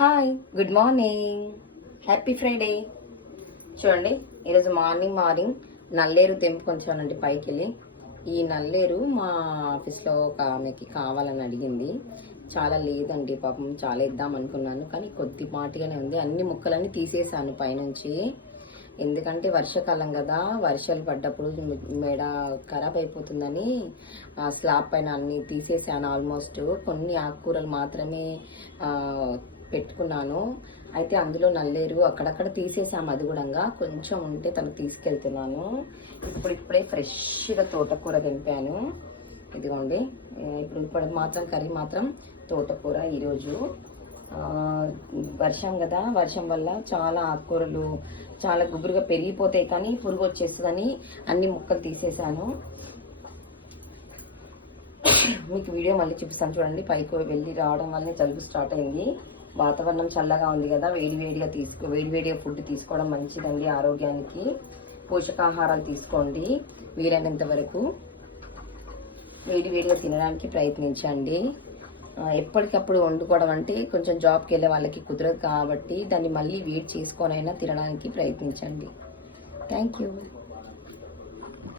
Hi, good morning, happy Friday. చూడండి, ఈరోజు morning నల్లేరు తెంపుకొచ్చానండి పైకి వెళ్ళి. ఈ నల్లేరు మా ఆఫీస్లో ఒక ఆమెకి కావాలని అడిగింది. చాలా లేదండి పాపం, చాలా ఇద్దాం అనుకున్నాను కానీ కొద్దిపాటిగానే ఉంది. అన్ని ముక్కలన్నీ తీసేసాను పైనుంచి, ఎందుకంటే వర్షాకాలం కదా, వర్షాలు పడ్డప్పుడు మెడ ఖరాబ్ అయిపోతుందని స్లాబ్ పైన అన్ని తీసేసాను. ఆల్మోస్ట్ కొన్ని ఆకుకూరలు మాత్రమే పెట్టుకున్నాను. అయితే అందులో నల్లేరు అక్కడక్కడ తీసేసాము, అది కూడా కొంచెం ఉంటే తను తీసుకెళ్తున్నాను. ఇప్పుడే ఫ్రెష్గా తోటకూర తెంపాను. ఇదిగోండి, ఇప్పుడు మాత్రం కర్రీ మాత్రం తోటకూర. ఈరోజు వర్షం కదా, వర్షం వల్ల చాలా ఆకుకూరలు చాలా గుబురుగా పెరిగిపోతాయి కానీ పురుగు వచ్చేస్తుందని అన్ని ముక్కలు తీసేసాను. మీకు వీడియో మళ్ళీ చూపిస్తాను చూడండి. పైకి వెళ్ళి రావడం వల్లనే జలుబు స్టార్ట్ అయింది. వాతావరణం చల్లగా ఉంది కదా, వేడివేడిగా ఫుడ్ తీసుకోవడం మంచిదండి ఆరోగ్యానికి. పోషకాహారాలు తీసుకోండి, వీలైనంత వరకు వేడివేడిగా తినడానికి ప్రయత్నించండి. ఎప్పటికప్పుడు వండుకోవడం అంటే కొంచెం జాబ్కి వెళ్ళే వాళ్ళకి కుదరదు కాబట్టి దాన్ని మళ్ళీ వేడి చేసుకొనైనా తినడానికి ప్రయత్నించండి. Thank you.